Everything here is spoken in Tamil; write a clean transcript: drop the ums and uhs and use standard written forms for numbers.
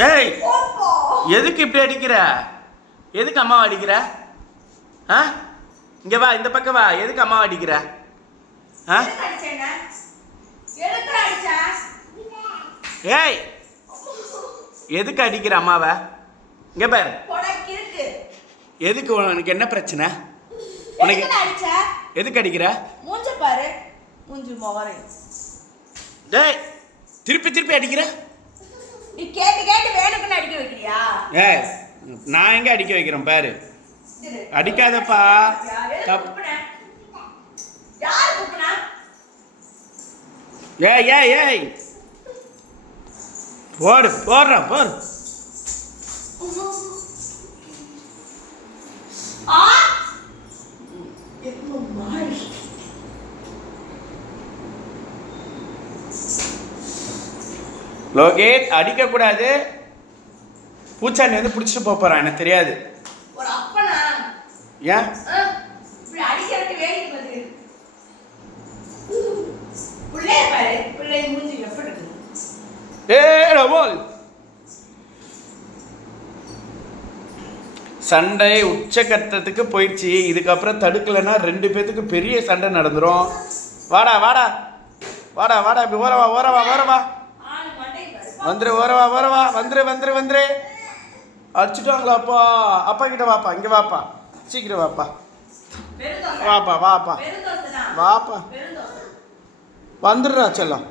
ஏய், எதுக்கு இப்படி அடிக்கிற? எதுக்கு அம்மாவை அடிக்கிற? ஆ, இங்க வா, இந்த பக்கம் வா. எதுக்கு அம்மாவை அடிக்கிற? ஆ, ஏய், எதுக்கு அடிக்கிற அம்மாவை? இங்க பாரு. எதுக்கு? உனக்கு என்ன பிரச்சனை? உனக்கு எதுக்கு அடிக்கிற? மூஞ்ச பாரு, மூஞ்சி மொகரை. டேய், திருப்பி திருப்பி அடிக்கிற? நீ கேட்டு கேட்டு வேணுக்குன்னு அடிக்க வைக்கிறியா? ஏய், நான் எங்க அடிக்க வைக்கிறேன் பாரு. அடிக்காதப்பா. யார் கூப்பினா? ஏய் ஏய் ஏய், போடுறா போடு. லோகேட், அடிக்க கூடாது. பூச்சாண்டி வந்து பிடிச்சிட்டு போறான், எனக்கு தெரியாது. ஒரு அப்பனா ஏன் இப்படி அடிக்கிறதுக்கு வேடிக்கை வந்து புள்ளே பாரு, புள்ளே மூஞ்சி எப்படி இருக்கு? ரமோல், சண்டை உச்சக்கட்டத்துக்கு போயிடுச்சு. இதுக்கப்புறம் தடுக்கலைன்னா 2 பேத்துக்கு பெரிய சண்டை நடந்துரும். வாடா வாடா வாடா வாடா, இப்படி ஓரவா வந்துரு, ஓரவா வந்துரு. அடிச்சுட்டாங்களா அப்பா? அப்பா கிட்ட வாப்பா, இங்க வாப்பா, சீக்கிரம் வாப்பா, வாப்பா வந்துடுறா செல்லம்.